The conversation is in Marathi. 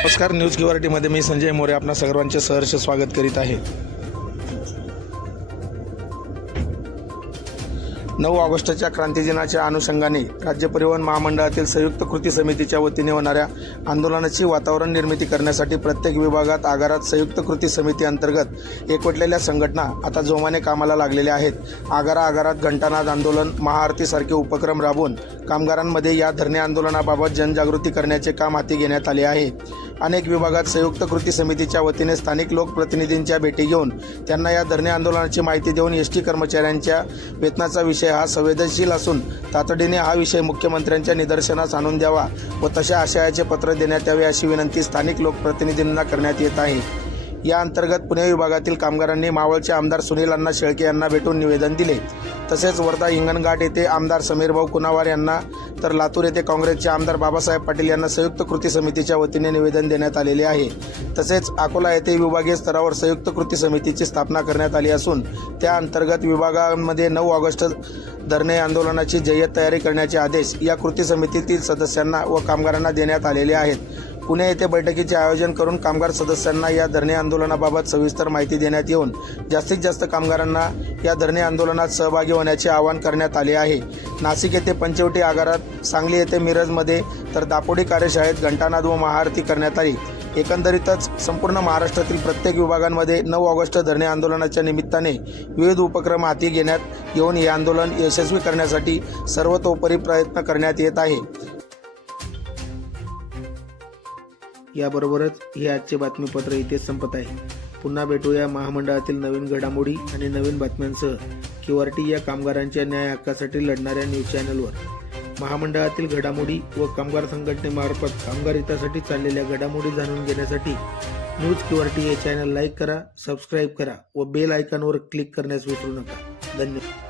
नमस्कार न्यूज किवारिटीमध्ये मी संजय मोरे आपणा सर्वांचे सहर्ष स्वागत करीत आहे. नऊ ऑगस्टच्या क्रांतिदिनाच्या अनुषंगाने राज्य परिवहन महामंडळातील संयुक्त कृती समितीच्या वतीने होणाऱ्या आंदोलनाची वातावरण निर्मिती करण्यासाठी प्रत्येक विभागात आगारात संयुक्त कृती समिती अंतर्गत एकवटलेल्या संघटना आता जोमाने कामाला लागलेल्या आहेत. आगारा आगारात घंटानाद आंदोलन महाआरतीसारखे उपक्रम राबवून कामगारांमध्ये या धरणे आंदोलनाबाबत जनजागृती करण्याचे काम हाती घेण्यात आले आहे. अनेक विभागात संयुक्त कृती समितीच्या वतीने स्थानिक लोकप्रतिनिधींच्या भेटी घेऊन त्यांना या धरणे आंदोलनाची माहिती देऊन एस टी कर्मचाऱ्यांच्या वेतनाचा विषय हा संवेदनशील असून तातडीने हा विषय मुख्यमंत्र्यांच्या निदर्शनास आणून द्यावा व तशा आशयाचे पत्र देण्यात यावे अशी विनंती स्थानिक लोकप्रतिनिधींना करण्यात येत आहे. या अंतर्गत पुणे विभागातील कामगारांनी मावळचे आमदार सुनील अण्णा शेळके यांना भेटून निवेदन दिले. तसेच वर्धा हिंगणघाट येथे आमदार समीरभाऊ कुणावार यांना तर लातूर येथे काँग्रेसचे आमदार बाबासाहेब पाटील यांना संयुक्त कृती समितीच्या वतीने निवेदन देण्यात आलेले आहे. तसेच अकोला येथे विभागीय स्तरावर संयुक्त कृती समितीची स्थापना करण्यात आली असून त्या अंतर्गत विभागामध्ये नऊ ऑगस्ट धरणे आंदोलनाची जय्यत तयारी करण्याचे आदेश या कृती समितीतील सदस्यांना व कामगारांना देण्यात आलेले आहेत. पुणे येथे बैठकीचे आयोजन करून कामगार सदस्यांना या धरणे आंदोलनाबाबत सविस्तर माहिती देण्यात येऊन जास्तीत जास्त कामगारांना या धरणे आंदोलनात सहभागी होण्याचे आवाहन करण्यात आले आहे. नाशिक येथे पंचवटी आगारात सांगली येथे मिरजमध्ये तर दापोडी कार्यशाळेत घंटानाद व महाआरती करण्यात आली. एकंदरीतच संपूर्ण महाराष्ट्रातील प्रत्येक विभागांमध्ये नऊ ऑगस्ट धरणे आंदोलनाच्या निमित्ताने विविध उपक्रम हाती घेण्यात येऊन हे आंदोलन यशस्वी करण्यासाठी सर्वतोपरी प्रयत्न करण्यात येत आहे. याबरोबरच हे आजचे बातमीपत्र इथेच संपत आहे. पुन्हा भेटूया महामंडळातील नवीन घडामोडी आणि नवीन बातम्यांसह किवारटी या कामगारांच्या न्याय हक्कासाठी लढणाऱ्या न्यूज चॅनलवर. महामंडळातील घडामोडी व कामगार संघटनेमार्फत कामगार हितासाठी चाललेल्या घडामोडी जाणून घेण्यासाठी न्यूज किवारटी हे चॅनल लाईक करा सबस्क्राईब करा व बेल आयकॉनवर क्लिक करण्यास विसरू नका. धन्यवाद.